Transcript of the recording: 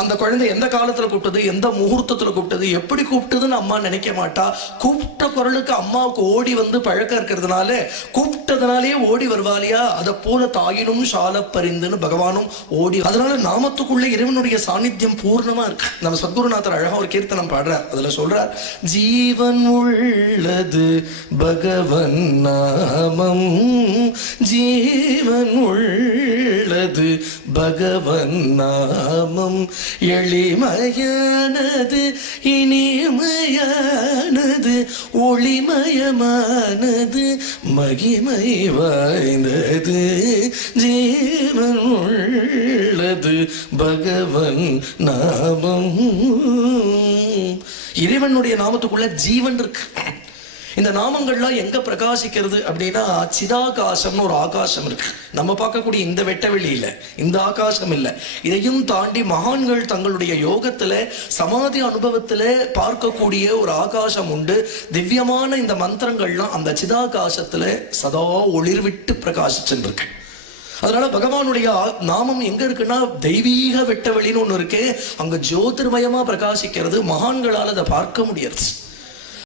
அந்த குழந்தை எந்த காலத்துல கூப்பிட்டது, எந்த முகூர்த்தத்துல கூப்பிட்டது, எப்படி கூப்பிட்டதுன்னு அம்மா நினைக்க மாட்டா. கூப்பிட்ட குரலுக்கு அம்மாவுக்கு ஓடி வந்து பழக்கம் இருக்கிறதுனால கூப்பிட்டதுனாலே ஓடி வருவாளியா. அதை போல தாயினும் சால பரிந்துன்னு பகவானும் ஓடி. அதனால நாமத்துக்குள்ள இறைவனுடைய சாநித்தியம் பூர்ணமா இருக்கு. நம்ம சத்குருநாதர் அழகா ஒரு கீர்த்தனம் பாடுறார். அதுல சொல்றார், ஜீவன் உள்ளது பகவன் நாமம், ஜீவன் உள்ளது பகவன் நாமம், எளிமையானது இனிமையானது ஒளிமயமானது மகிமை வாய்ந்தது, ஜீவன் உள்ளது பகவன் நாமம். இறைவனுடைய நாமத்துக்குள்ள ஜீவன் இருக்கு. இந்த நாமங்கள்லாம் எங்க பிரகாசிக்கிறது அப்படின்னா, சிதாகாசம்னு ஒரு ஆகாசம் இருக்கு. நம்ம பார்க்கக்கூடிய இந்த வெட்டவெளியில இந்த ஆகாசம் இல்லை. இதையும் தாண்டி மகான்கள் தங்களுடைய யோகத்துல சமாதி அனுபவத்துல பார்க்கக்கூடிய ஒரு ஆகாசம் உண்டு. திவ்யமான இந்த மந்திரங்கள்லாம் அந்த சிதாகாசத்துல சதா ஒளிர்விட்டு பிரகாசிச்சுருக்கு. அதனால பகவானுடைய நாமம் எங்க இருக்குன்னா, தெய்வீக வெட்டவெளின்னு ஒண்ணு இருக்கு. அங்க ஜோதிர்மயமா பிரகாசிக்கிறது. மகான்களால் அதை பார்க்க முடியாது.